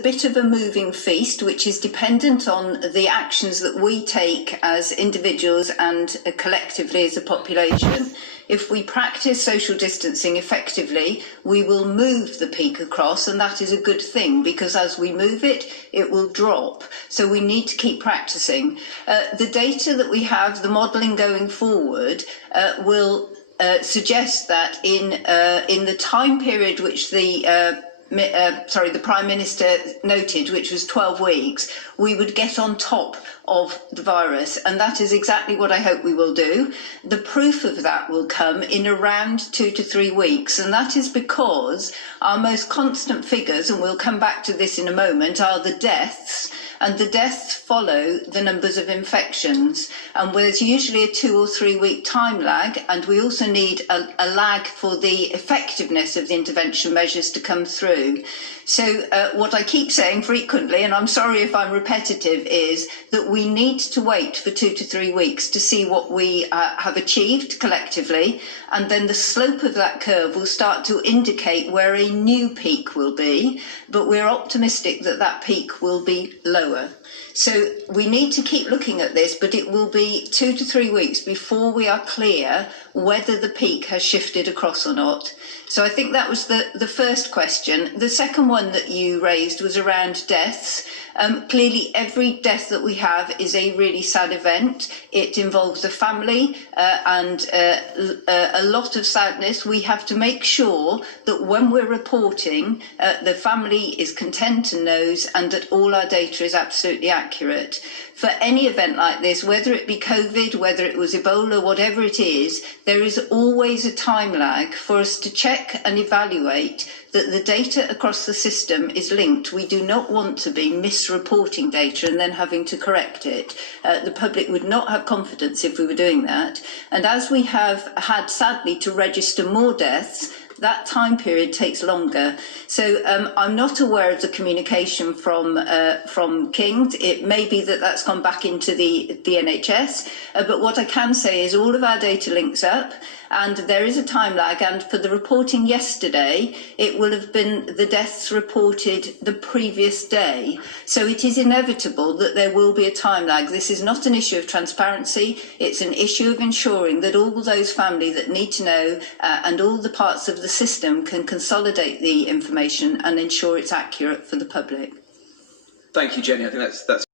bit of a moving feast, which is dependent on the actions that we take as individuals and collectively as a population. If we practice social distancing effectively, we will move the peak across, and that is a good thing because as we move it, it will drop. So we need to keep practicing. The data that we have, the modelling going forward, will suggest that in the time period which the Prime Minister noted, which was 12 weeks, we would get on top of the virus, and that is exactly what I hope we will do. The proof of that will come in around 2 to 3 weeks, and that is because our most constant figures, and we'll come back to this in a moment, are the deaths, and the deaths follow the numbers of infections, and there's usually a 2 or 3 week time lag, and we also need a lag for the effectiveness of the intervention measures to come through. So what I keep saying frequently, and I'm sorry if I'm repetitive, is that we need to wait for 2 to 3 weeks to see what we have achieved collectively, and then the slope of that curve will start to indicate where a new peak will be, but we're optimistic that that peak will be lower. So we need to keep looking at this, but it will be 2 to 3 weeks before we are clear whether the peak has shifted across or not. So I think that was the first question. The second one that you raised was around deaths. Clearly, every death that we have is a really sad event. It involves a family and a lot of sadness. We have to make sure that when we're reporting, the family is content and knows, and that all our data is absolutely accurate. For any event like this, whether it be COVID, whether it was Ebola, whatever it is, there is always a time lag for us to check and evaluate that the data across the system is linked. We do not want to be misreporting data and then having to correct it. The public would not have confidence if we were doing that. And as we have had, sadly, to register more deaths, that time period takes longer. So I'm not aware of the communication from King. It may be that that's gone back into the NHS, but what I can say is all of our data links up, and there is a time lag, and for the reporting yesterday, it will have been the deaths reported the previous day. So it is inevitable that there will be a time lag. This is not an issue of transparency, it's an issue of ensuring that all those families that need to know and all the parts of the system can consolidate the information and ensure it's accurate for the public. Thank you, Jenny. I think that's